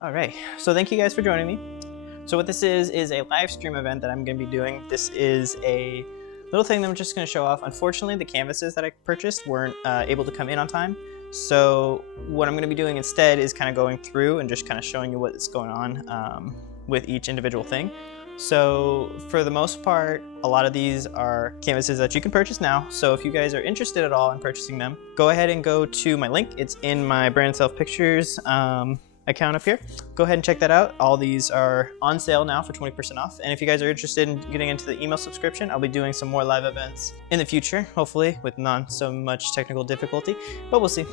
All right, so thank you guys for joining me. So what this is a live stream event that I'm going to be doing. This is a little thing that I'm just going to show off. Unfortunately, the canvases that I purchased weren't able to come in on time. So what I'm going to be doing instead is kind of going through and just kind of showing you what's going on with each individual thing. So for the most part, a lot of these are canvases that you can purchase now. So if you guys are interested at all in purchasing them, go ahead and go to my link. It's in my Brand Self Pictures account up here. Go ahead and check that out. All these are on sale now for 20% off. And if you guys are interested in getting into the email subscription, I'll be doing some more live events in the future, hopefully with not so much technical difficulty, but we'll see.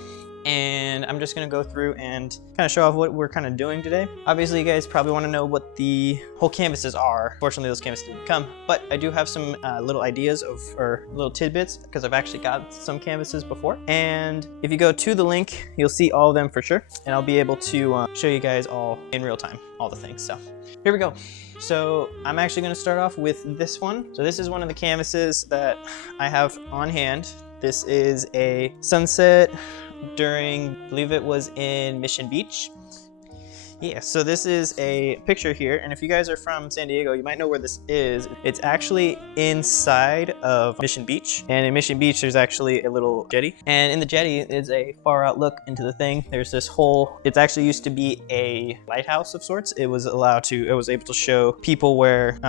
And I'm just gonna go through and kind of show off what we're kind of doing today. Obviously, you guys probably wanna know what the whole canvases are. Fortunately, those canvases didn't come, but I do have some little ideas or little tidbits because I've actually got some canvases before. And if you go to the link, you'll see all of them for sure. And I'll be able to show you guys all in real time, all the things. So here we go. So I'm actually gonna start off with this one. So this is one of the canvases that I have on hand. This is a sunset during, I believe it was in Mission Beach. Yeah, so this is a picture here, and if you guys are from San Diego, you might know where this is. It's actually inside of Mission Beach, and in Mission Beach there's actually a little jetty, and in the jetty is a far out look into the thing. There's this whole, it's actually used to be a lighthouse of sorts. It was able to show people where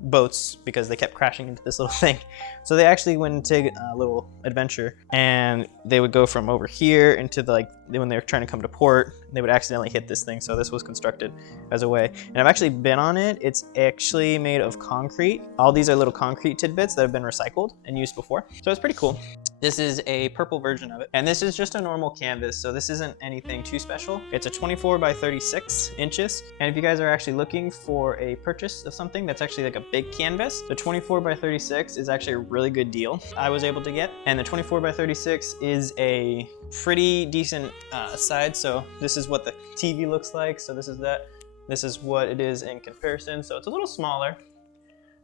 boats, because they kept crashing into this little thing. So they actually went and took a little adventure, and they would go from over here into the, when they were trying to come to port, they would accidentally hit this thing. So this was constructed as a way. And I've actually been on it. It's actually made of concrete. All these are little concrete tidbits that have been recycled and used before. So it's pretty cool. This is a purple version of it. And this is just a normal canvas, so this isn't anything too special. It's a 24 by 36 inches. And if you guys are actually looking for a purchase of something that's actually like a big canvas, the 24 by 36 is actually a really good deal I was able to get. And the 24 by 36 is a pretty decent size. So this is what the TV looks like. So this is that. This is what it is in comparison. So it's a little smaller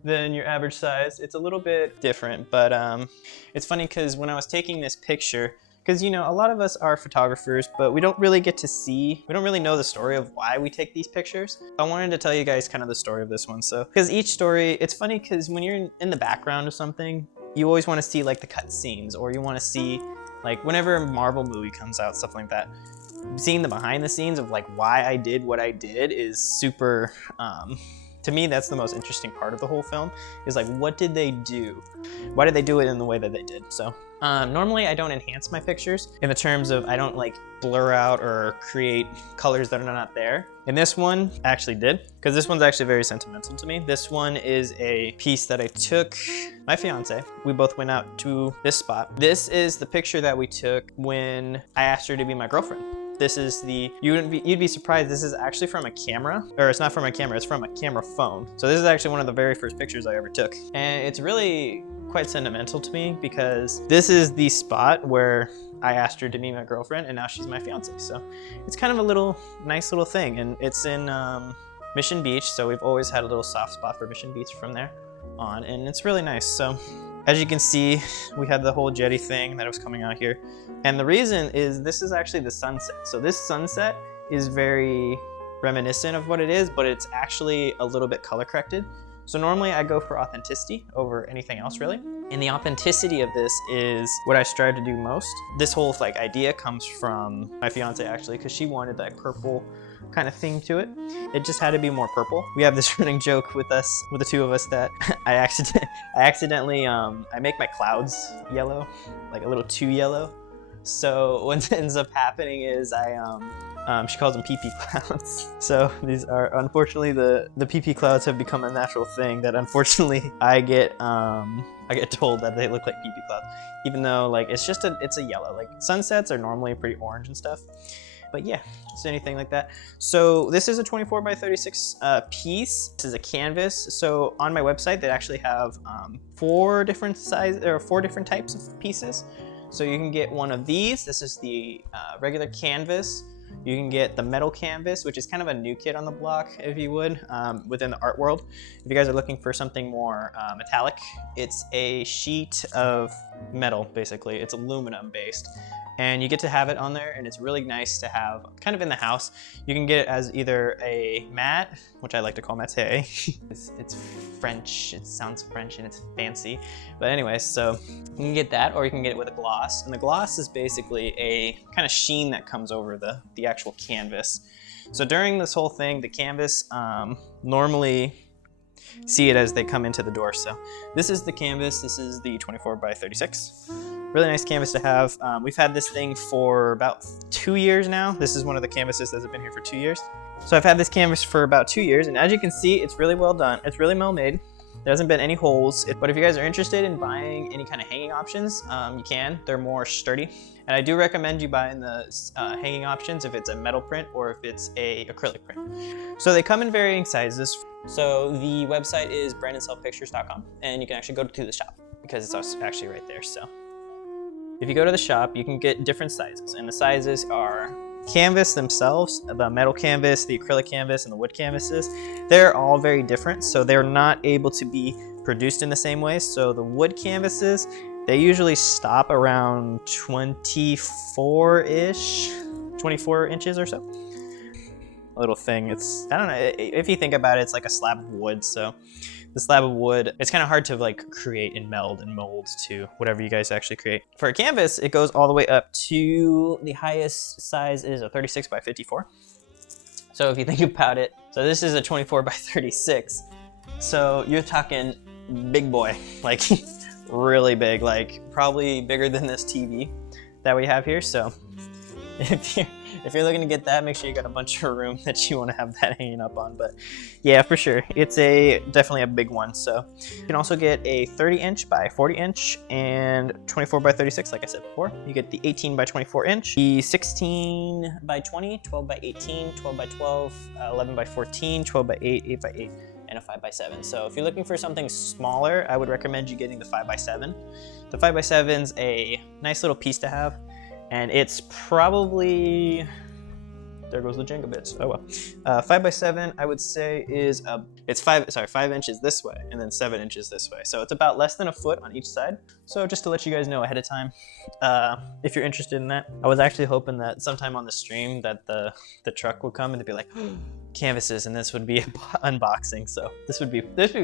than your average size. It's a little bit different, but it's funny because when I was taking this picture, because you know, a lot of us are photographers, but we don't really get to see, we don't really know the story of why we take these pictures. I wanted to tell you guys kind of the story of this one. So, because each story, it's funny because when you're in the background of something, you always want to see like the cut scenes, or you want to see like whenever a Marvel movie comes out, stuff like that. Seeing the behind the scenes of like why I did what I did is super, to me, that's the most interesting part of the whole film, is like, what did they do? Why did they do it in the way that they did? So normally I don't enhance my pictures in the terms of, I don't like blur out or create colors that are not there. And this one I actually did, because this one's actually very sentimental to me. This one is a piece that I took my fiance. We both went out to this spot. This is the picture that we took when I asked her to be my girlfriend. This is the, you'd be surprised, this is actually from a camera, or it's not from a camera, it's from a camera phone. So this is actually one of the very first pictures I ever took. And it's really quite sentimental to me because this is the spot where I asked her to be my girlfriend, and now she's my fiance. So it's kind of a nice little thing. And it's in Mission Beach, so we've always had a little soft spot for Mission Beach from there on, and it's really nice. So as you can see, we had the whole jetty thing that was coming out here. And the reason is this is actually the sunset. So this sunset is very reminiscent of what it is, but it's actually a little bit color corrected. So normally I go for authenticity over anything else really. And the authenticity of this is what I strive to do most. This whole like idea comes from my fiance actually, because she wanted that purple kind of theme to it. It just had to be more purple. We have this running joke with us, with the two of us, that I accidentally I make my clouds yellow, like a little too yellow. So what ends up happening is she calls them pee-pee clouds. So these are, unfortunately, the pee-pee clouds have become a natural thing that unfortunately I get told that they look like pee-pee clouds, even though like it's a yellow. Like sunsets are normally pretty orange and stuff. But yeah, so anything like that. So this is a 24 by 36 piece. This is a canvas. So on my website, they actually have 4 different types of pieces. So you can get one of these. This is the regular canvas. You can get the metal canvas, which is kind of a new kid on the block, if you would, within the art world. If you guys are looking for something more metallic, it's a sheet of metal, basically. It's aluminum based. and you get to have it on there, and it's really nice to have kind of in the house. You can get it as either a matte, which I like to call matte. It's French, it sounds French and it's fancy. But anyways, so you can get that, or you can get it with a gloss. And the gloss is basically a kind of sheen that comes over the actual canvas. So during this whole thing, the canvas, normally see it as they come into the door. So this is the canvas, this is the 24 by 36. Really nice canvas to have. We've had this thing for about 2 years now. This is one of the canvases that have been here for 2 years. So I've had this canvas for about 2 years, and as you can see, it's really well done. It's really well made. There hasn't been any holes. But if you guys are interested in buying any kind of hanging options, you can. They're more sturdy. And I do recommend you buying the hanging options if it's a metal print or if it's a acrylic print. So they come in varying sizes. So the website is brandonselfpictures.com, and you can actually go to the shop because it's actually right there. So if you go to the shop, you can get different sizes, and the sizes are canvas themselves, the metal canvas, the acrylic canvas, and the wood canvases. They're all very different, so they're not able to be produced in the same way. So the wood canvases, they usually stop around 24 inches or so. A little thing, I don't know, if you think about it, it's like a slab of wood. So the slab of wood, it's kind of hard to like create and meld and mold to whatever you guys actually create. For a canvas, it goes all the way up to the highest size is a 36 by 54. So if you think about it, so this is a 24 by 36. So you're talking big boy, like really big, like probably bigger than this TV that we have here. So if you're looking to get that, make sure you got a bunch of room that you want to have that hanging up on. But yeah, for sure, it's definitely a big one. So you can also get a 30-inch by 40-inch and 24 by 36, like I said before. You get the 18 by 24-inch, the 16 by 20, 12 by 18, 12 by 12, 11 by 14, 12 by 8, 8 by 8, and a 5 by 7. So if you're looking for something smaller, I would recommend you getting the 5 by 7. The 5 by 7's a nice little piece to have. And it's probably, there goes the Jenga bits. Oh well. 5 by 7, I would say is it's 5 inches this way and then 7 inches this way. So it's about less than a foot on each side. So just to let you guys know ahead of time, if you're interested in that. I was actually hoping that sometime on the stream that the truck would come and they'd be like, canvases, and this would be unboxing. So this would be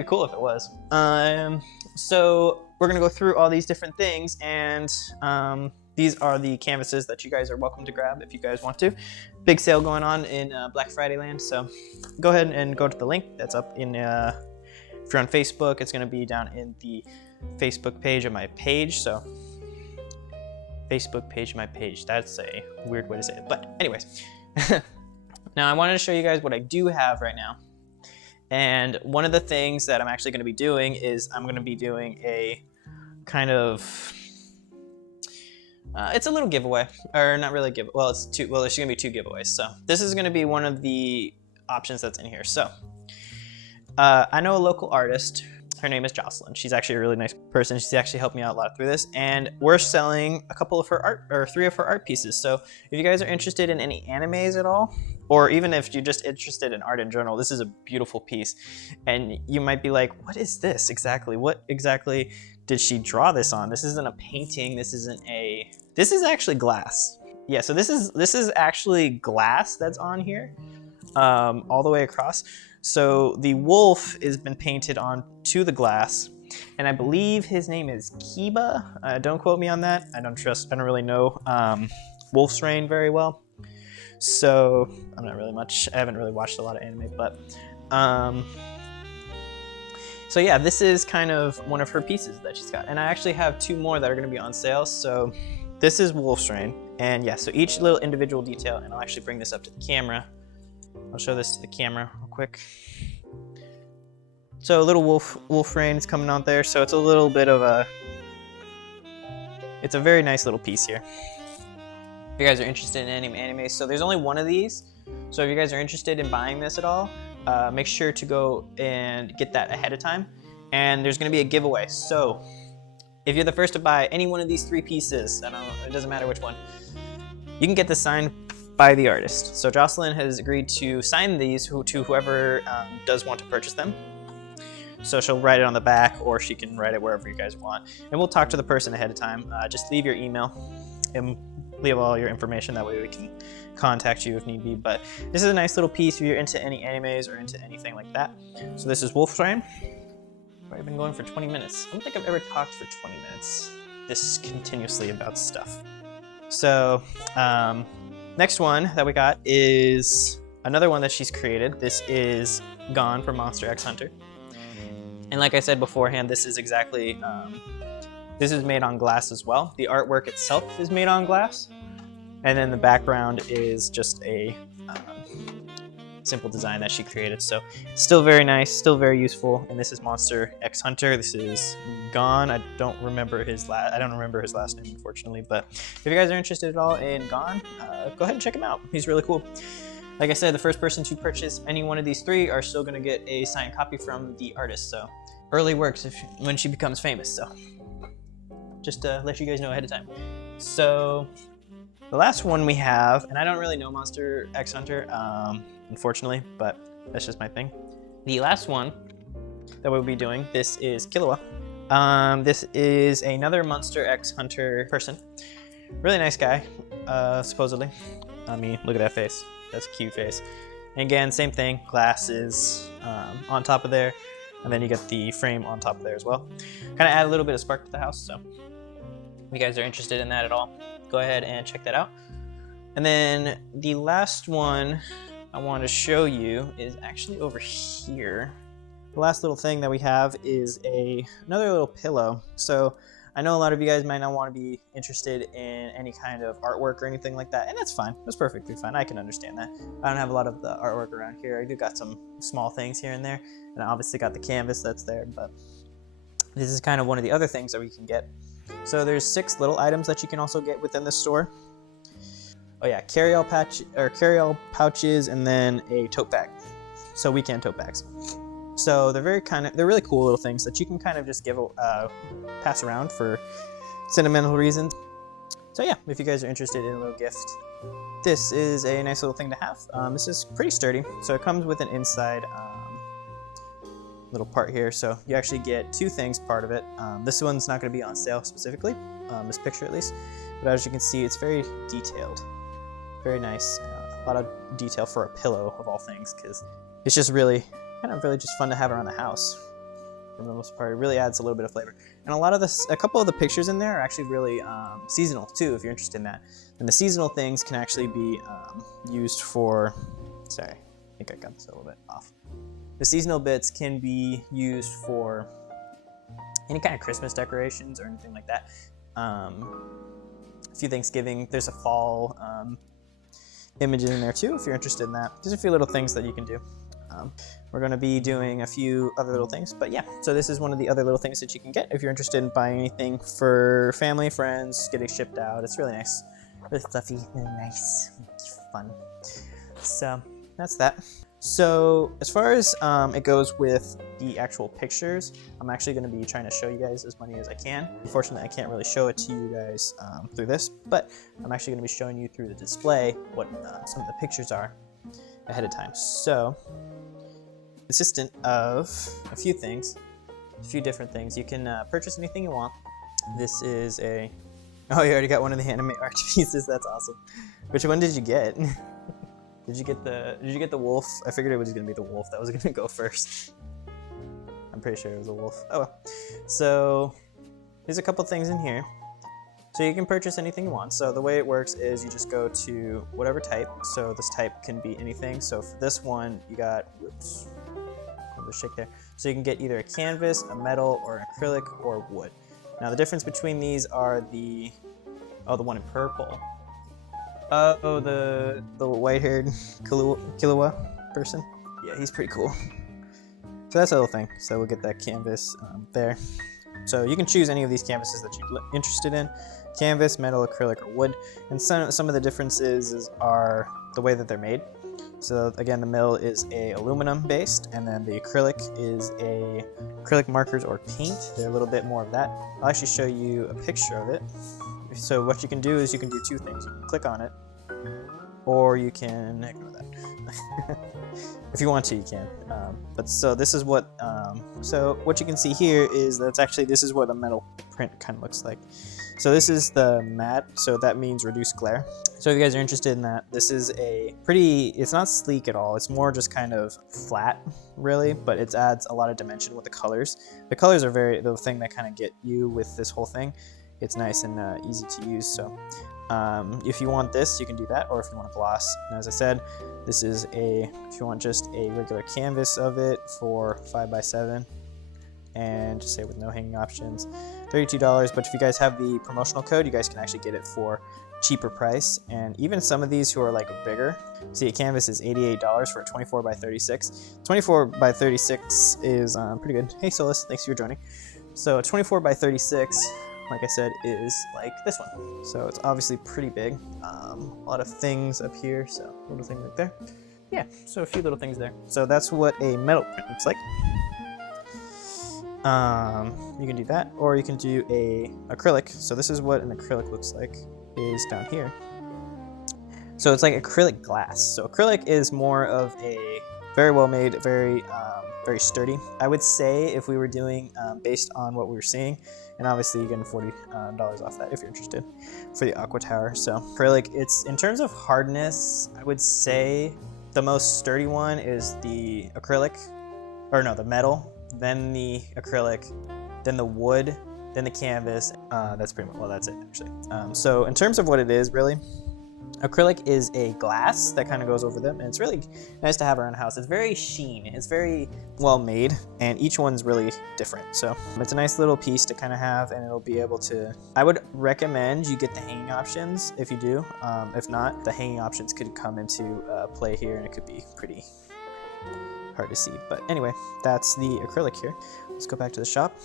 cool if it was. So we're gonna go through all these different things, and these are the canvases that you guys are welcome to grab if you guys want to. Big sale going on in Black Friday land, so go ahead and go to the link that's up in, if you're on Facebook, it's gonna be down in the Facebook page of my page, so Facebook page, my page, that's a weird way to say it, but anyways. Now I wanted to show you guys what I do have right now. And one of the things that I'm actually gonna be doing is I'm gonna be doing a kind of, it's a little giveaway, or not really give. Well, there's gonna be 2 giveaways. So this is gonna be one of the options that's in here. So I know a local artist. Her name is Jocelyn. She's actually a really nice person. She's actually helped me out a lot through this, and we're selling a couple of her art, or 3 of her art pieces. So if you guys are interested in any animes at all, or even if you're just interested in art in general, this is a beautiful piece. And you might be like, what is this exactly? What exactly did she draw this on? This isn't a painting. This is actually glass. Yeah, so this is actually glass that's on here, all the way across. So the wolf has been painted onto the glass, and I believe his name is Kiba. Don't quote me on that. I don't really know Wolf's Rain very well. So I haven't really watched a lot of anime, but so yeah, this is kind of one of her pieces that she's got. And I actually have 2 more that are gonna be on sale. So this is Wolf's Rain. And yeah, so each little individual detail, and I'll actually bring this up to the camera. I'll show this to the camera real quick. So a little wolf rain is coming out there. So it's a little bit of it's a very nice little piece here. If you guys are interested in any anime, so there's only 1 of these. So if you guys are interested in buying this at all, make sure to go and get that ahead of time. And there's gonna be a giveaway. So if you're the first to buy any one of these 3 pieces, it doesn't matter which one, you can get this signed by the artist. So Jocelyn has agreed to sign these to whoever does want to purchase them. So she'll write it on the back, or she can write it wherever you guys want. And we'll talk to the person ahead of time. Just leave your email, and leave all your information, that way we can contact you if need be. But this is a nice little piece if you're into any animes or into anything like that. So this is Wolfsheim. I've been going for 20 minutes. I don't think I've ever talked for 20 minutes this continuously about stuff. So next one that we got is another one that she's created. This is Gone from Monster X Hunter. And like I said beforehand, this is exactly, this is made on glass as well. The artwork itself is made on glass. And then the background is just a simple design that she created. So still very nice, still very useful. And this is Monster X Hunter. This is Gone. I don't remember his last name, unfortunately. But if you guys are interested at all in Gone, go ahead and check him out. He's really cool. Like I said, the first person to purchase any one of these three are still going to get a signed copy from the artist. So early works when she becomes famous. So just to let you guys know ahead of time. So the last one we have, and I don't really know Monster X Hunter, unfortunately, but that's just my thing. The last one that we'll be doing, this is Killua. This is another Monster X Hunter person. Really nice guy, supposedly. I mean, look at that face. That's a cute face. And again, same thing, glasses on top of there, and then you get the frame on top of there as well. Kind of add a little bit of spark to the house, so if you guys are interested in that at all, go ahead and check that out. And then the last one I want to show you is actually over here. The last little thing that we have is another little pillow. So I know a lot of you guys might not want to be interested in any kind of artwork or anything like that, and that's fine. That's perfectly fine. I can understand that. I don't have a lot of the artwork around here. I do got some small things here and there, and I obviously got the canvas that's there, but this is kind of one of the other things that we can get. So there's 6 little items that you can also get within the store. Oh yeah, carry-all pouches, and then a tote bag. So weekend tote bags. So they're really cool little things that you can kind of just pass around for sentimental reasons. So yeah, if you guys are interested in a little gift, this is a nice little thing to have. This is pretty sturdy. So it comes with an inside little part here. So you actually get 2 things part of it. This one's not going to be on sale specifically, this picture at least. But as you can see, it's very detailed. Very nice. A lot of detail for a pillow of all things, because it's just really just fun to have around the house. For the most part, it really adds a little bit of flavor. And a couple of the pictures in there are actually really seasonal too, if you're interested in that. And the seasonal things can actually be used for, sorry, I think I got this a little bit off. The seasonal bits can be used for any kind of Christmas decorations or anything like that. A few Thanksgiving, there's a fall images in there too, if you're interested in that. There's a few little things that you can do. We're going to be doing a few other little things, but yeah, so this is one of the other little things that you can get if you're interested in buying anything for family, friends, getting shipped out. It's really nice, really fluffy, really nice, it's fun. So that's that. So as far as it goes with the actual pictures, I'm actually going to be trying to show you guys as many as I can. Unfortunately, I can't really show it to you guys through this, but I'm actually going to be showing you through the display what some of the pictures are ahead of time. So consistent of a few different things. You can purchase anything you want. This is oh, you already got one of the anime art pieces. That's awesome. Which one did you get? Did you get the wolf? I figured it was gonna be the wolf that was gonna go first. I'm pretty sure it was a wolf. Oh well. So there's a couple things in here. So you can purchase anything you want. So the way it works is you just go to whatever type. So this type can be anything. So for this one, you got, whoops, I'll just shake there. So you can get either a canvas, a metal, or an acrylic, or wood. Now the difference between these are the one in purple. Oh, the white-haired Killua person. Yeah, he's pretty cool. So that's a little thing. So we'll get that canvas there. So you can choose any of these canvases that you're interested in. Canvas, metal, acrylic, or wood. And some of the differences are the way that they're made. So again, the metal is a aluminum based, and then the acrylic is acrylic markers or paint. They're a little bit more of that. I'll actually show you a picture of it. So what you can do is you can do 2 things. You can click on it, or you can ignore that. If you want to, you can. But so this is what, so what you can see here is this is what a metal print kind of looks like. So this is the matte, so that means reduced glare. So if you guys are interested in that, this is a pretty, it's not sleek at all. It's more just kind of flat, really, but it adds a lot of dimension with the colors. The colors are the thing that kind of get you with this whole thing. It's nice and easy to use. So if you want this, you can do that, or if you want a gloss. And as I said, this is if you want just a regular canvas of it for 5x7, and just say with no hanging options, $32. But if you guys have the promotional code, you guys can actually get it for cheaper price. And even some of these who are like bigger, see, a canvas is $88 for a 24x36. 24x36 is pretty good. Hey Solus, thanks for joining. So 24x36, like I said, is like this one. So it's obviously pretty big. A lot of things up here, so little thing right there. Yeah, so a few little things there. So that's what a metal print looks like. You can do that, or you can do a acrylic. So this is what an acrylic looks like, is down here. So it's like acrylic glass. So acrylic is more of a very well made, very sturdy. I would say if we were doing based on what we were seeing, and obviously you're getting $40 off that if you're interested for the Aqua Tower. So acrylic, it's in terms of hardness, I would say the most sturdy one is the acrylic, or no, the metal, then the acrylic, then the wood, then the canvas. That's pretty much, well, that's it actually. So in terms of what it is, really, acrylic is a glass that kind of goes over them, and it's really nice to have around the house. It's very sheen, it's very well made, and each one's really different. So it's a nice little piece to kind of have, and it'll be able to, I would recommend you get the hanging options if you do. If not, the hanging options could come into play here, and it could be pretty hard to see. But anyway, that's the acrylic here. Let's go back to the shop.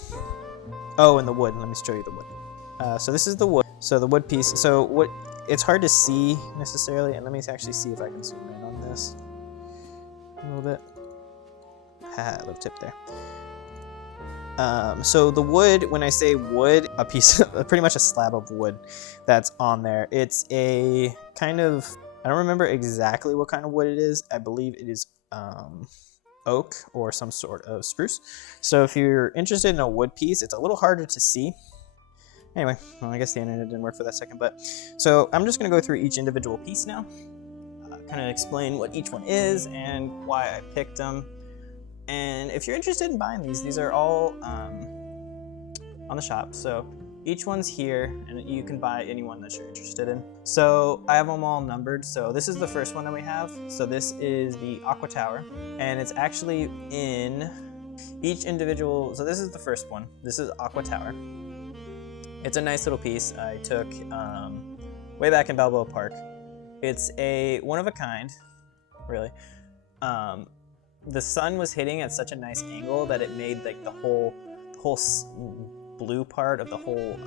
Oh, and the wood. Let me show you the wood. So this is the wood. So the wood piece. So what? It's hard to see necessarily, and let me actually see if I can zoom in on this a little bit. Haha, a little tip there. So the wood, when I say wood, a piece of, pretty much a slab of wood that's on there. It's a kind of, I don't remember exactly what kind of wood it is. I believe it is oak or some sort of spruce. So if you're interested in a wood piece, it's a little harder to see. Anyway, well, I guess the internet didn't work for that second, but so I'm just going to go through each individual piece now, kind of explain what each one is and why I picked them. And if you're interested in buying these are all on the shop. So each one's here, and you can buy any one that you're interested in. So I have them all numbered. So this is the first one that we have. So this is the Aqua Tower, and it's actually in each individual. So this is the first one. This is Aqua Tower. It's a nice little piece I took way back in Balboa Park. It's a one of a kind, really. The sun was hitting at such a nice angle that it made like the whole blue part of the whole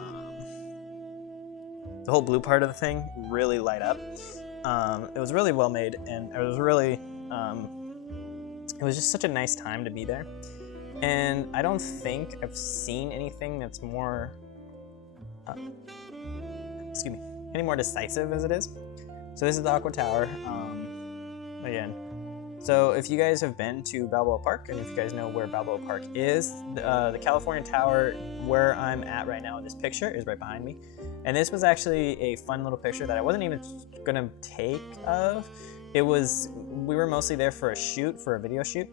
blue part of the thing really light up. It was really well made, and it was really it was just such a nice time to be there. And I don't think I've seen anything that's more any more decisive as it is. So this is the Aqua Tower again. So if you guys have been to Balboa Park, and if you guys know where Balboa Park is, the California Tower where I'm at right now in this picture is right behind me. And this was actually a fun little picture that I wasn't even gonna take of. We were mostly there for a video shoot.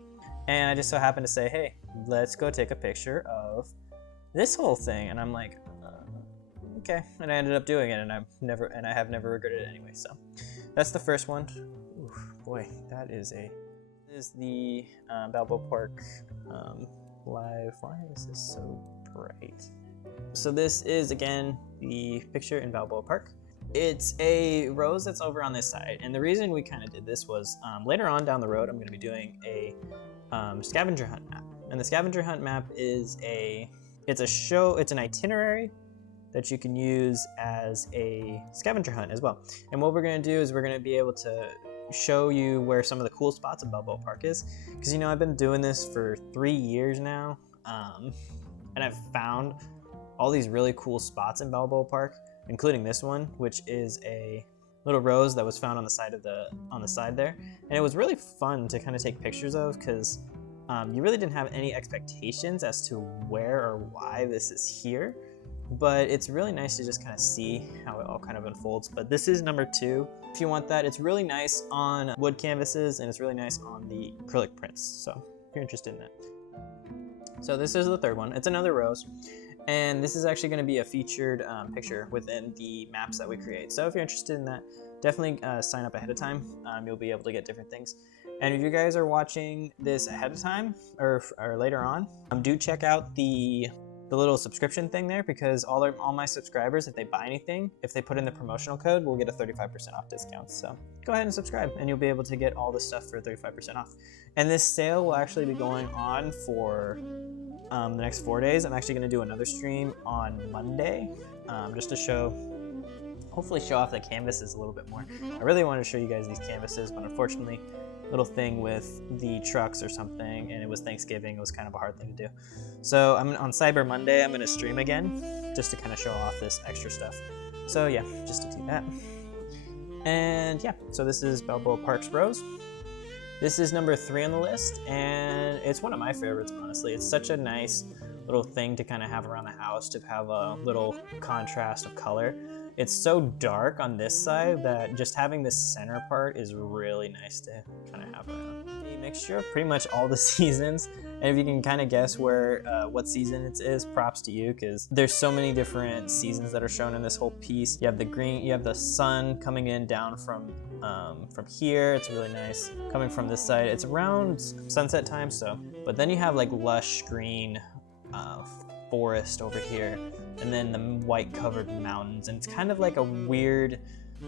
And I just so happened to say, hey, let's go take a picture of this whole thing. And I'm like, okay. And I ended up doing it, and I have never regretted it anyway. So that's the first one. Ooh, boy, this is the Balboa Park live. Why is this so bright? So this is, again, the picture in Balboa Park. It's a rose that's over on this side. And the reason we kind of did this was later on down the road, I'm going to be doing a scavenger hunt map. And the scavenger hunt map is it's an itinerary that you can use as a scavenger hunt as well. And what we're going to do is we're going to be able to show you where some of the cool spots in Balboa Park is. Because, I've been doing this for 3 years now, and I've found all these really cool spots in Balboa Park, including this one, which is a little rose that was found on the side there. And it was really fun to kind of take pictures of, because you really didn't have any expectations as to where or why this is here. but it's really nice to just kind of see how it all kind of unfolds. But this is number 2. If you want that, it's really nice on wood canvases and it's really nice on the acrylic prints. So if you're interested in that. So this is the 3rd one. It's another rose. And this is actually going to be a featured picture within the maps that we create. So if you're interested in that, definitely sign up ahead of time. You'll be able to get different things. And if you guys are watching this ahead of time or later on, do check out the little subscription thing there, because all my subscribers, if they buy anything, if they put in the promotional code, we'll get a 35% off discount. So go ahead and subscribe and you'll be able to get all this stuff for 35% off. And this sale will actually be going on for the next 4 days. I'm actually going to do another stream on Monday just to hopefully show off the canvases a little bit more. I really want to show you guys these canvases, but unfortunately, little thing with the trucks or something, and it was Thanksgiving. It was kind of a hard thing to do. So on Cyber Monday, I'm going to stream again just to kind of show off this extra stuff. So yeah, just to do that. And yeah, so this is Balboa Park's rose. This is number 3 on the list, and it's one of my favorites, honestly. It's such a nice little thing to kind of have around the house, to have a little contrast of color. It's so dark on this side that just having this center part is really nice to kind of have around. A mixture of pretty much all the seasons, and if you can kind of guess what season it is, props to you, because there's so many different seasons that are shown in this whole piece. You have the green, you have the sun coming in down from here. It's really nice. Coming from this side, it's around sunset time. So, but then you have like lush green forest over here, and then the white covered mountains, and it's kind of like a weird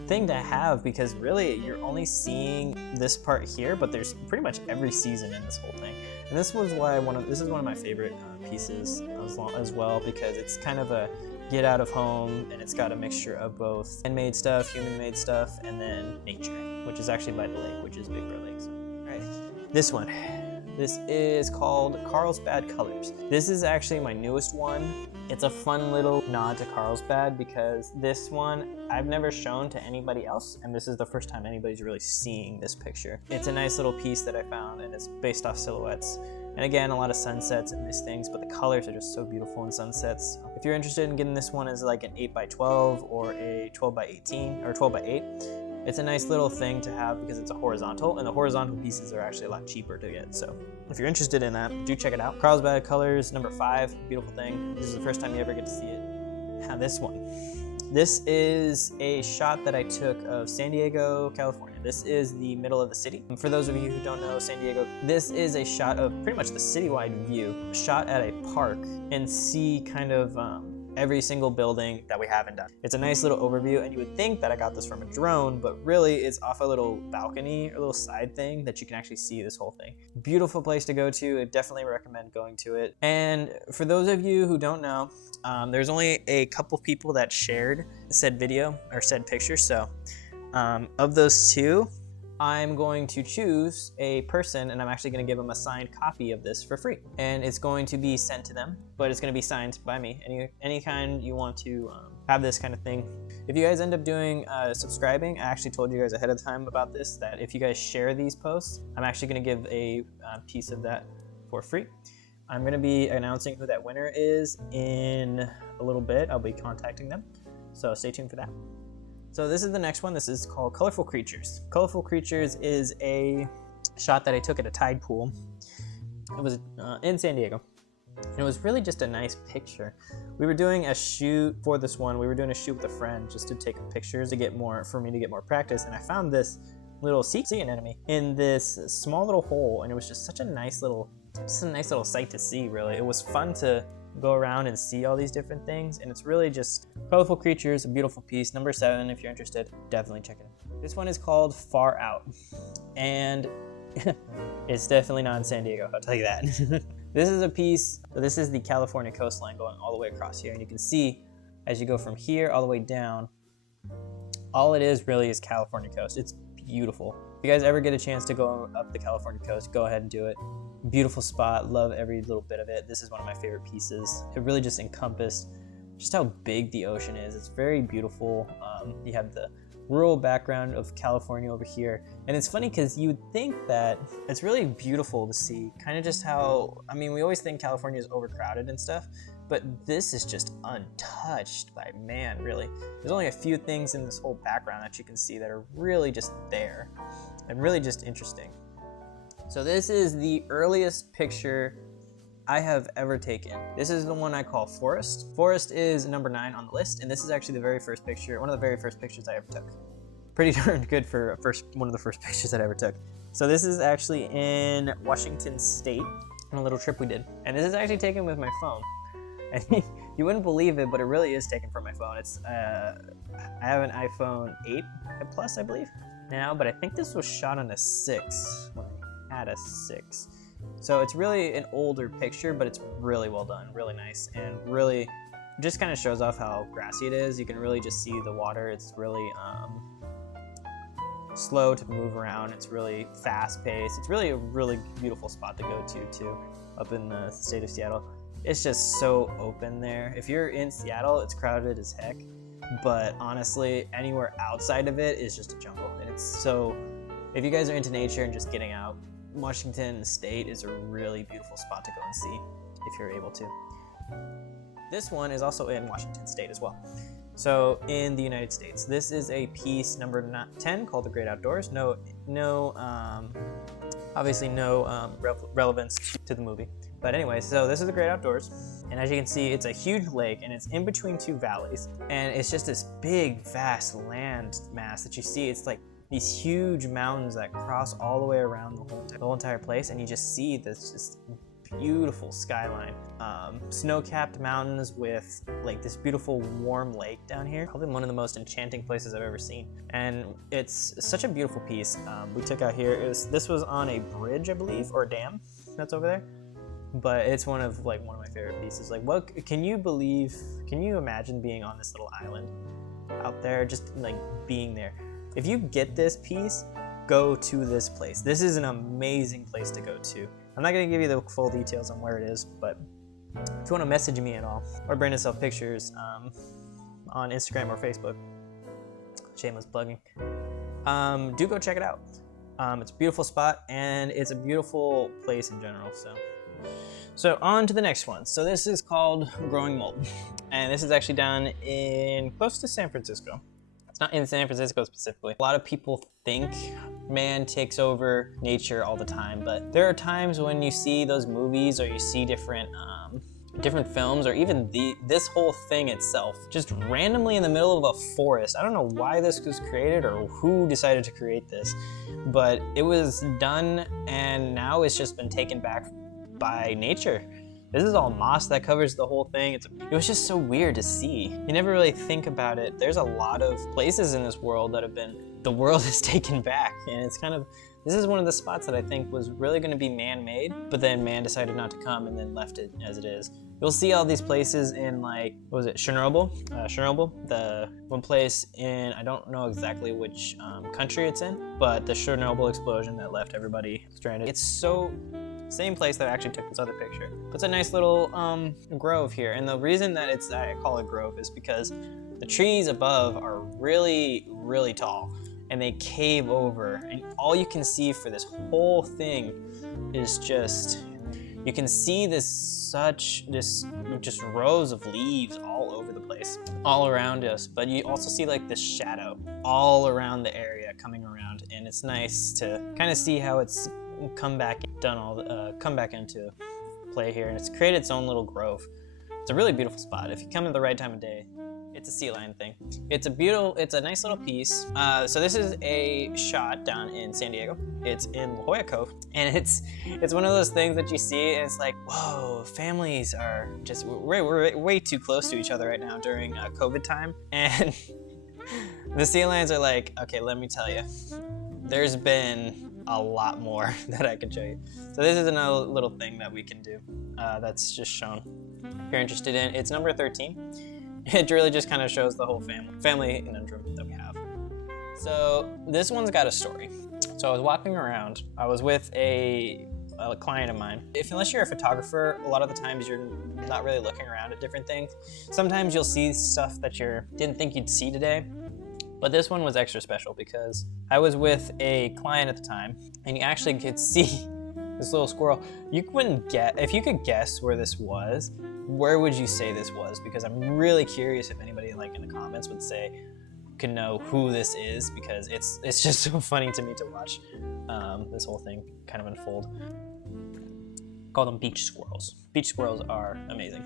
thing to have, because really you're only seeing this part here, but there's pretty much every season in this whole thing. And this was why this is one of my favorite pieces as well, because it's kind of a get out of home, and it's got a mixture of both man-made stuff, human-made stuff, and then nature, which is actually by the lake, which is Big Bear Lake. So, all right, this one. This is called Carlsbad Colors. This is actually my newest one. It's a fun little nod to Carlsbad, because this one I've never shown to anybody else, and this is the first time anybody's really seeing this picture. It's a nice little piece that I found, and it's based off silhouettes. And again, a lot of sunsets and these things, but the colors are just so beautiful in sunsets. If you're interested in getting this one as like an 8x12 or a 12x18 or 12x8, it's a nice little thing to have because it's a horizontal, and the horizontal pieces are actually a lot cheaper to get. So if you're interested in that, do check it out. Carlsbad Colors, number 5, beautiful thing. This is the first time you ever get to see it. Now this one. This is a shot that I took of San Diego, California. This is the middle of the city. And for those of you who don't know San Diego, this is a shot of pretty much the citywide view, shot at a park, and see kind of every single building that we haven't done. It's a nice little overview, and you would think that I got this from a drone, but really it's off a little balcony or a little side thing that you can actually see this whole thing. Beautiful place to go to. I definitely recommend going to it. And for those of you who don't know, there's only a couple people that shared said video or said picture. So of those 2, I'm going to choose a person, and I'm actually going to give them a signed copy of this for free. And it's going to be sent to them, but it's going to be signed by me. Any kind you want to have this kind of thing. If you guys end up doing subscribing, I actually told you guys ahead of time about this, that if you guys share these posts, I'm actually going to give a piece of that for free. I'm going to be announcing who that winner is in a little bit. I'll be contacting them, so stay tuned for that. So this is the next one. This is called Colorful Creatures. Colorful Creatures is a shot that I took at a tide pool. It was in San Diego. And it was really just a nice picture. We were doing a shoot for this one. We were doing a shoot with a friend just to take pictures for me to get more practice. And I found this little sea anemone in this small little hole, and it was just such a nice little sight to see, really. It was fun to go around and see all these different things, and it's really just Colorful Creatures, a beautiful piece. Number 7, if you're interested, definitely check it out. This one is called Far Out, and it's definitely not in San Diego, I'll tell you that. This is a piece, this is the California coastline going all the way across here, and you can see as you go from here all the way down, all it is really is California coast. It's beautiful. If you guys ever get a chance to go up the California coast, go ahead and do it. Beautiful spot, love every little bit of it. This is one of my favorite pieces. It really just encompassed just how big the ocean is. It's very beautiful. You have the rural background of California over here. And it's funny because you would think that it's really beautiful to see kind of just how, I mean, we always think California is overcrowded and stuff, but this is just untouched by man, really. There's only a few things in this whole background that you can see that are really just there and really just interesting. So this is the earliest picture I have ever taken. This is the one I call Forest. Forest is number 9 on the list, and this is actually the very first picture, one of the very first pictures I ever took. Pretty darn good for one of the first pictures that I ever took. So this is actually in Washington State on a little trip we did. And this is actually taken with my phone. And you wouldn't believe it, but it really is taken from my phone. It's I have an iPhone 8 Plus, I believe, now, but I think this was shot on a 6 when I had a 6. So it's really an older picture, but it's really well done, really nice, and really just kind of shows off how grassy it is. You can really just see the water. It's really slow to move around. It's really fast paced. It's really a really beautiful spot to go to too, up in the state of Seattle. It's just so open there. If you're in Seattle, it's crowded as heck, but honestly, anywhere outside of it is just a jungle. And it's so, if you guys are into nature and just getting out, Washington State is a really beautiful spot to go and see if you're able to. This one is also in Washington State as well. So in the United States, this is a piece number 10 called The Great Outdoors. Obviously no relevance to the movie. But anyway, so this is The Great Outdoors. And as you can see, it's a huge lake and it's in between 2 valleys. And it's just this big, vast land mass that you see. It's like these huge mountains that cross all the way around the whole entire place. And you just see this just beautiful skyline. Snow-capped mountains with like this beautiful warm lake down here. Probably one of the most enchanting places I've ever seen. And it's such a beautiful piece. We took out here, this was on a bridge, I believe, or a dam that's over there. But it's one of my favorite pieces. Like, what can you imagine being on this little island out there, just like being there? If you get this piece, go to this place. This is an amazing place to go to. I'm not going to give you the full details on where it is, but if you want to message me at all, or Brandon Self Pictures on Instagram or Facebook, shameless plugging, do go check it out. It's a beautiful spot, and it's a beautiful place in general. So on to the next one. So this is called Growing Mold, and this is actually down in close to San Francisco. It's not in San Francisco specifically. A lot of people think man takes over nature all the time, but there are times when you see those movies or you see different films, or even this whole thing itself, just randomly in the middle of a forest. I don't know why this was created or who decided to create this, but it was done, and now it's just been taken back by nature. This is all moss that covers the whole thing. It was just so weird to see. You never really think about it. There's a lot of places in this world that the world has taken back, and this is one of the spots that I think was really going to be man-made, but then man decided not to come and then left it as it is. You'll see all these places in, like, what was it, Chernobyl, the one place in, I don't know exactly which country it's in, but the Chernobyl explosion that left everybody stranded. It's same place that I actually took this other picture. It's a nice little grove here, and the reason that I call it grove is because the trees above are really, really tall, and they cave over, and all you can see for this whole thing is just, you can see just rows of leaves all over the place, all around us, but you also see like this shadow all around the area coming around, and it's nice to kind of see how it's come back into play here, and it's created its own little grove. It's a really beautiful spot. If you come at the right time of day, it's a sea lion thing. It's a nice little piece. So this is a shot down in San Diego. It's in La Jolla Cove, and it's one of those things that you see, and it's like, whoa, families are just, we're way too close to each other right now during COVID time, and the sea lions are like, okay, let me tell you, there's been a lot more that I can show you. So this is another little thing that we can do that's just shown. If you're interested in, it's number 13. It really just kind of shows the whole family conundrum that we have. So this one's got a story. So I was walking around. I was with a client of mine. Unless you're a photographer, a lot of the times you're not really looking around at different things. Sometimes you'll see stuff that you didn't think you'd see today. But this one was extra special because I was with a client at the time, and you actually could see This little squirrel. You wouldn't get, if you could guess where this was, where would you say this was? Because I'm really curious if anybody like in the comments would say, can know who this is, because it's just so funny to me to watch this whole thing kind of unfold. Call them beach squirrels. Beach squirrels are amazing.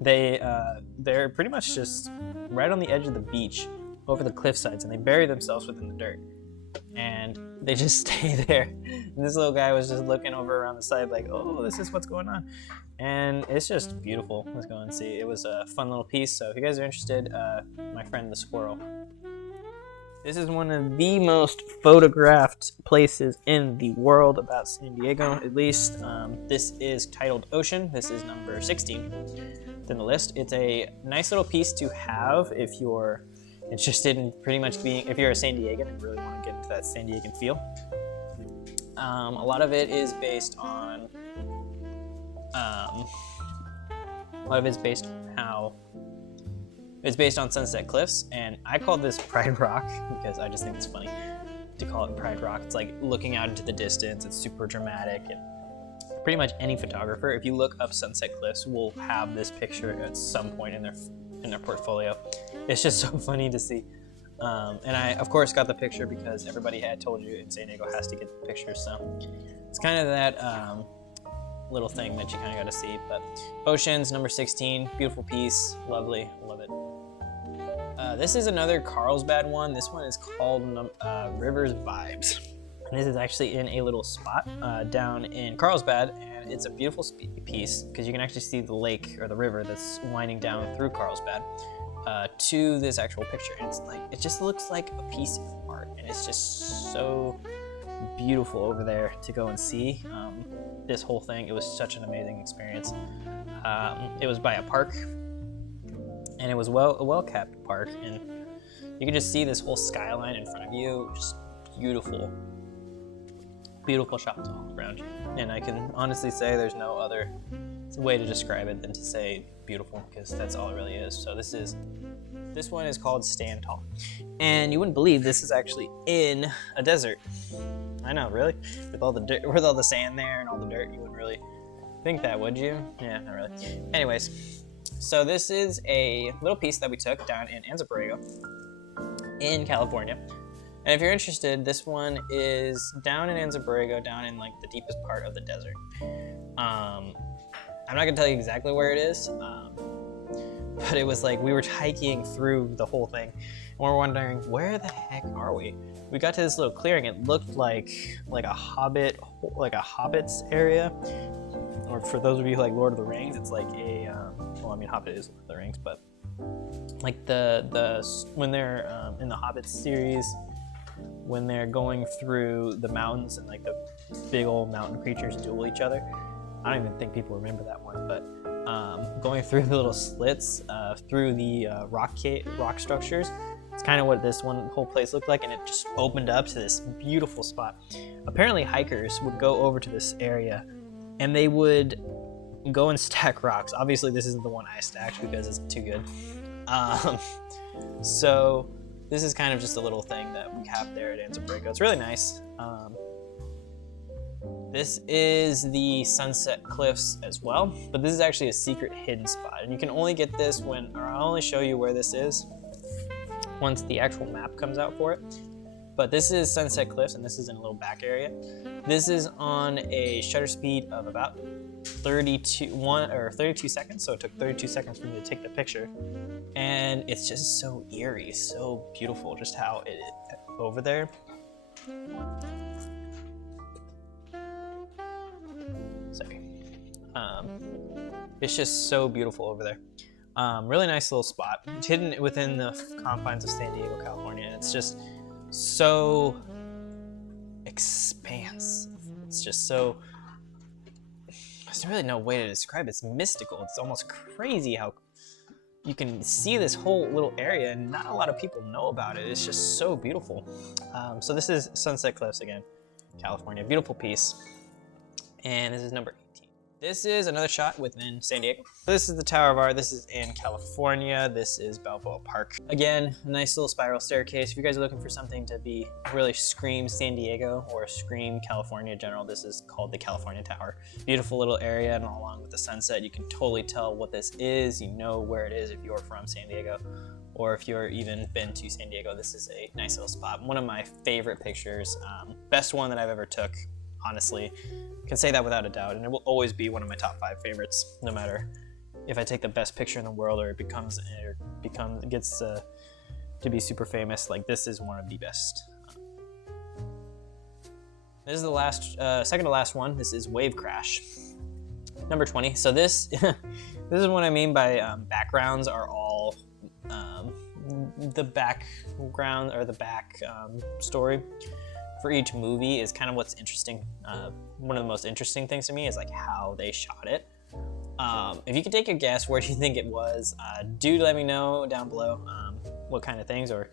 They're pretty much just right on the edge of the beach over the cliff sides, and they bury themselves within the dirt, and they just stay there. And this little guy was just looking over around the side like, oh, this is what's going on. And it's just beautiful. Let's go and see. It was a fun little piece. So if you guys are interested, my friend the squirrel. This is one of the most photographed places in the world about San Diego, at least. This is titled Ocean. This is number 16 in the list. It's a nice little piece to have if you're interested in pretty much being, if you're a San Diegan and really want to get into that San Diegan feel. A lot of it is based on, it's based on Sunset Cliffs, and I call this Pride Rock because I just think it's funny to call it Pride Rock. It's like looking out into the distance, it's super dramatic, and pretty much any photographer, if you look up Sunset Cliffs, will have this picture at some point in their portfolio. It's just so funny to see. And I, of course, got the picture because everybody had told you in San Diego has to get the pictures, so it's kind of that little thing that you kind of got to see. But Oceans, number 16, beautiful piece, lovely, love it. This is another Carlsbad one. This one is called Rivers Vibes. And this is actually in a little spot down in Carlsbad, and it's a beautiful piece because you can actually see the lake or the river that's winding down through Carlsbad to this actual picture. And it's like, it just looks like a piece of art, and it's just so beautiful over there to go and see. This whole thing, it was such an amazing experience. It was by a park, and it was a well-kept park, and you can just see this whole skyline in front of you. Just beautiful shots all around you. And I can honestly say there's no other way to describe it than to say beautiful, because that's all it really is. So this one is called Stand Tall, and you wouldn't believe this is actually in a desert. I know, really, with all the dirt, with all the sand there and all the dirt, you wouldn't really think that, would you? Yeah, not really. Anyways, so this is a little piece that we took down in Anza Borrego in California. And if you're interested, this one is down in Anza Borrego, down in like the deepest part of the desert. I'm not gonna tell you exactly where it is, but it was like we were hiking through the whole thing, and we're wondering, where the heck are we? We got to this little clearing. It looked like a Hobbit's area, or for those of you who like Lord of the Rings, it's like a well, I mean, Hobbit is Lord of the Rings, but like when they're in the Hobbit series, when they're going through the mountains and like the big old mountain creatures duel each other. I don't even think people remember that one, but going through the little slits through the rock structures, it's kind of what this whole place looked like, and it just opened up to this beautiful spot. Apparently hikers would go over to this area and they would go and stack rocks. Obviously this isn't the one I stacked because it's too good. So this is kind of just a little thing that we have there at Anza Borrego. It's really nice. This is the Sunset Cliffs as well, but this is actually a secret hidden spot, and you can only get this I'll only show you where this is once the actual map comes out for it. But this is Sunset Cliffs, and this is in a little back area. This is on a shutter speed of about 32 seconds, so it took 32 seconds for me to take the picture. And it's just so eerie, so beautiful, just how it is over there. Sorry. It's just so beautiful over there. Really nice little spot. It's hidden within the confines of San Diego, California, and it's just so expansive. It's just so, there's really no way to describe it. It's mystical. It's almost crazy how you can see this whole little area, and not a lot of people know about it. It's just so beautiful. So this is Sunset Cliffs again, California. Beautiful piece. And this is number 18. This is another shot within San Diego. This is the Tower of Art. This is in California. This is Balboa Park. Again, a nice little spiral staircase. If you guys are looking for something to be really scream San Diego or scream California in general, this is called the California Tower. Beautiful little area, and along with the sunset, you can totally tell what this is. You know where it is if you're from San Diego, or if you're even been to San Diego. This is a nice little spot. One of my favorite pictures, best one that I've ever took. Honestly, can say that without a doubt, and it will always be one of my top 5 favorites, no matter if I take the best picture in the world or it gets to be super famous. Like, this is one of the best. This is the last, second to last one. This is Wave Crash, number 20. So this, this is what I mean by backgrounds are all the background or the back story for each movie is kind of what's interesting. One of the most interesting things to me is like how they shot it. If you could take a guess where do you think it was, do let me know down below what kind of things, or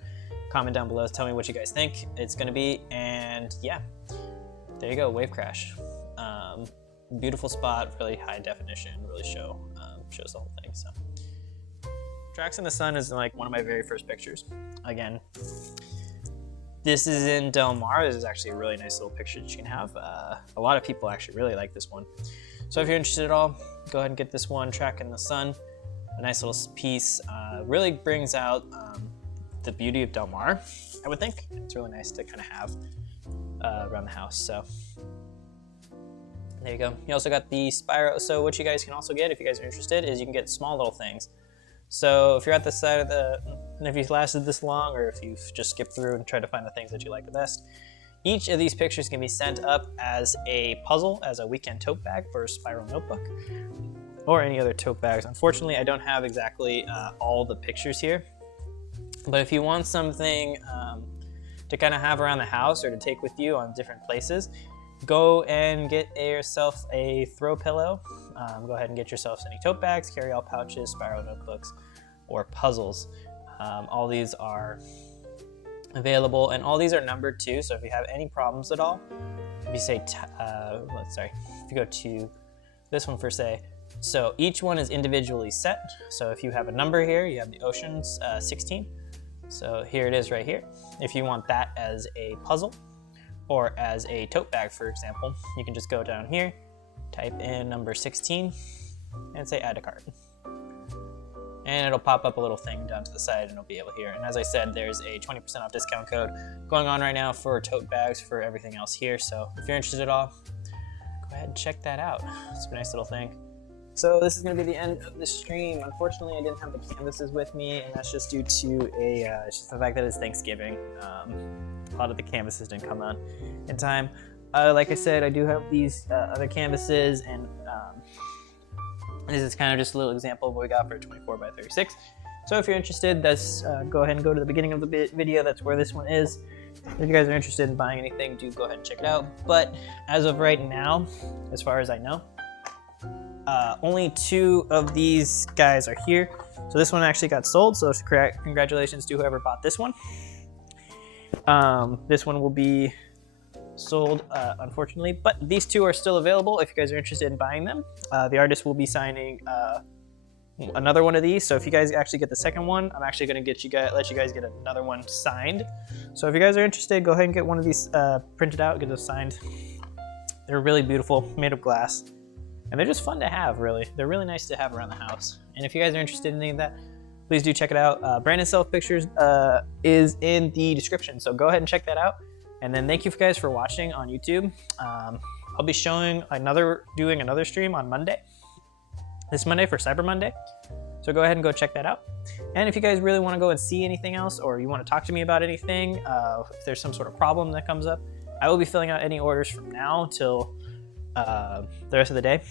comment down below, tell me what you guys think it's gonna be. And yeah, there you go, Wave Crash. Beautiful spot, really high definition, really shows the whole thing. So Tracks in the Sun is like one of my very first pictures. Again, this is in Del Mar. This is actually a really nice little picture that you can have. A lot of people actually really like this one. So if you're interested at all, go ahead and get this one, Track in the Sun. A nice little piece. Really brings out the beauty of Del Mar, I would think. It's really nice to kind of have around the house. So there you go. You also got the spiral. So what you guys can also get, if you guys are interested, is you can get small little things. So if you're at the side of and if you've lasted this long, or if you've just skipped through and tried to find the things that you like the best, each of these pictures can be sent up as a puzzle, as a weekend tote bag for a spiral notebook, or any other tote bags. Unfortunately, I don't have exactly all the pictures here, but if you want something to kind of have around the house or to take with you on different places, go and get yourself a throw pillow. Go ahead and get yourself any tote bags, carry-all pouches, spiral notebooks, or puzzles. All these are available, and all these are numbered too. So if you have any problems at all, if you say, if you go to this one for say, so each one is individually set. So if you have a number here, you have the Ocean's 16. So here it is right here. If you want that as a puzzle or as a tote bag, for example, you can just go down here, type in number 16 and say add to cart. And it'll pop up a little thing down to the side and it'll be able to hear. And as I said, there's a 20% off discount code going on right now for tote bags, for everything else here. So if you're interested at all, go ahead and check that out. It's a nice little thing. So this is gonna be the end of the stream. Unfortunately, I didn't have the canvases with me, and that's just due to it's just the fact that it's Thanksgiving. A lot of the canvases didn't come out in time. Like I said, I do have these other canvases, and this is kind of just a little example of what we got for 24 by 36. So if you're interested, go ahead and go to the beginning of the video. That's where this one is. If you guys are interested in buying anything, do go ahead and check it out. But as of right now, as far as I know, only 2 of these guys are here. So this one actually got sold, so congratulations to whoever bought this one. This one will be sold, unfortunately, but these 2 are still available if you guys are interested in buying them. The artist will be signing another one of these, so if you guys actually get the second one, I'm actually going to let you guys get another one signed. So if you guys are interested, go ahead and get one of these printed out, get those signed. They're really beautiful, made of glass, and they're just fun to have, really. They're really nice to have around the house. And if you guys are interested in any of that, please do check it out. Brandon's Self Pictures is in the description, so go ahead and check that out. And then thank you guys for watching on YouTube. I'll be doing another stream on Monday, this Monday for Cyber Monday. So go ahead and go check that out. And if you guys really want to go and see anything else, or you want to talk to me about anything, if there's some sort of problem that comes up, I will be filling out any orders from now till the rest of the day,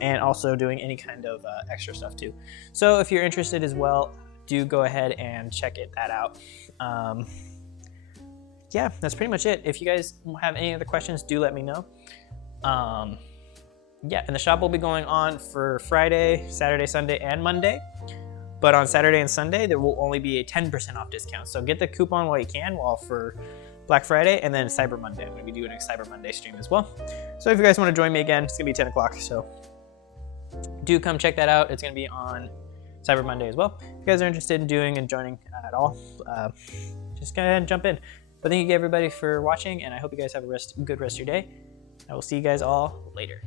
and also doing any kind of extra stuff too. So if you're interested as well, do go ahead and check that out. Yeah, that's pretty much it. If you guys have any other questions, do let me know. Yeah, and the shop will be going on for Friday, Saturday, Sunday, and Monday. But on Saturday and Sunday, there will only be a 10% off discount. So get the coupon while you can, for Black Friday, and then Cyber Monday. I'm going to be doing a Cyber Monday stream as well. So if you guys want to join me again, it's going to be 10 o'clock. So do come check that out. It's going to be on Cyber Monday as well. If you guys are interested in doing and joining at all, just go ahead and jump in. But thank you everybody for watching, and I hope you guys have a good rest of your day. I will see you guys all later.